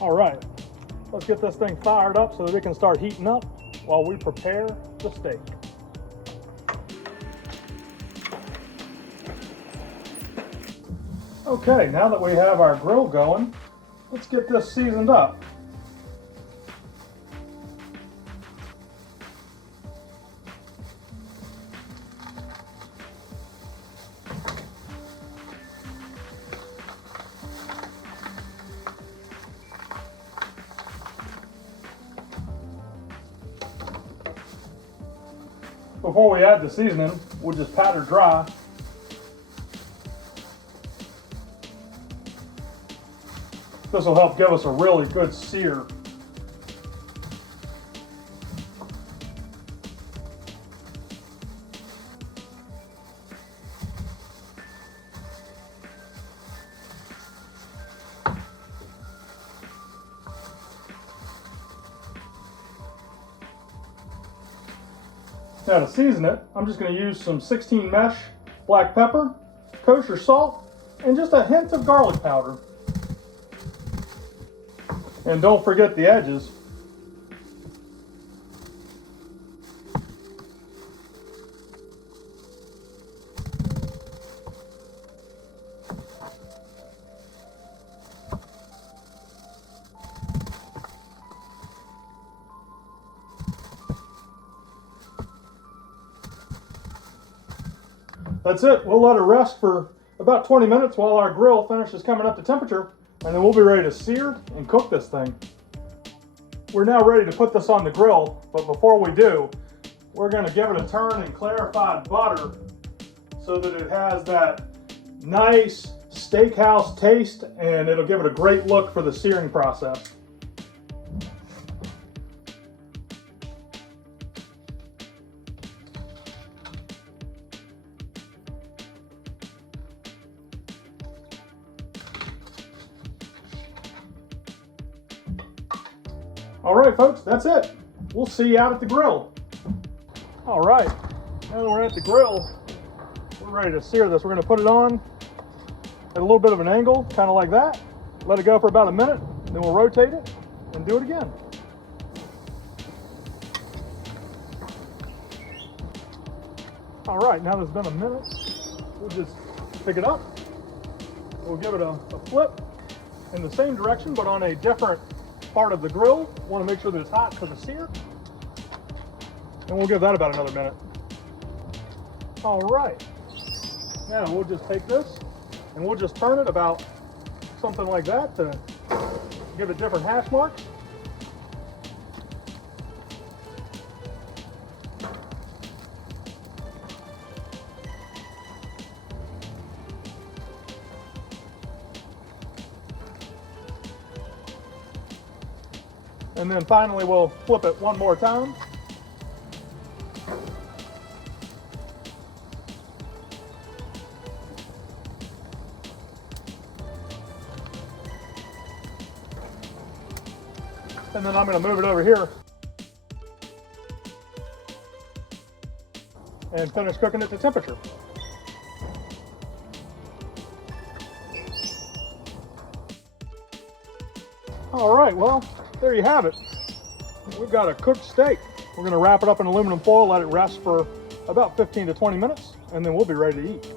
All right, let's get this thing fired up so that it can start heating up while we prepare the steak. Okay, now that we have our grill going, let's get this seasoned up. Before we add the seasoning, we'll just pat her dry. This will help give us a really good sear. Now to season it, I'm just going to use some 16 mesh black pepper, kosher salt, and just a hint of garlic powder. And don't forget the edges. That's it. We'll let it rest for about 20 minutes while our grill finishes coming up to temperature, and then we'll be ready to sear and cook this thing. We're now ready to put this on the grill, but before we do, we're going to give it a turn in clarified butter so that it has that nice steakhouse taste, and it'll give it a great look for the searing process. All right, folks, that's it. We'll see you out at the grill. All right, now that we're at the grill, we're ready to sear this. We're going to put it on at a little bit of an angle, kind of like that. Let it go for about a minute, then we'll rotate it and do it again. All right, now there's been a minute, we'll just pick it up. We'll give it a flip in the same direction, but on a different part of the grill. Want to make sure that it's hot for the sear. And we'll give that about another minute. All right. Now we'll just take this and we'll just turn it about something like that to give it different hash marks. And then finally we'll flip it one more time. And then I'm going to move it over here and finish cooking it to temperature. All right, well, there you have it. We've got a cooked steak. We're going to wrap it up in aluminum foil, let it rest for about 15 to 20 minutes, and then we'll be ready to eat.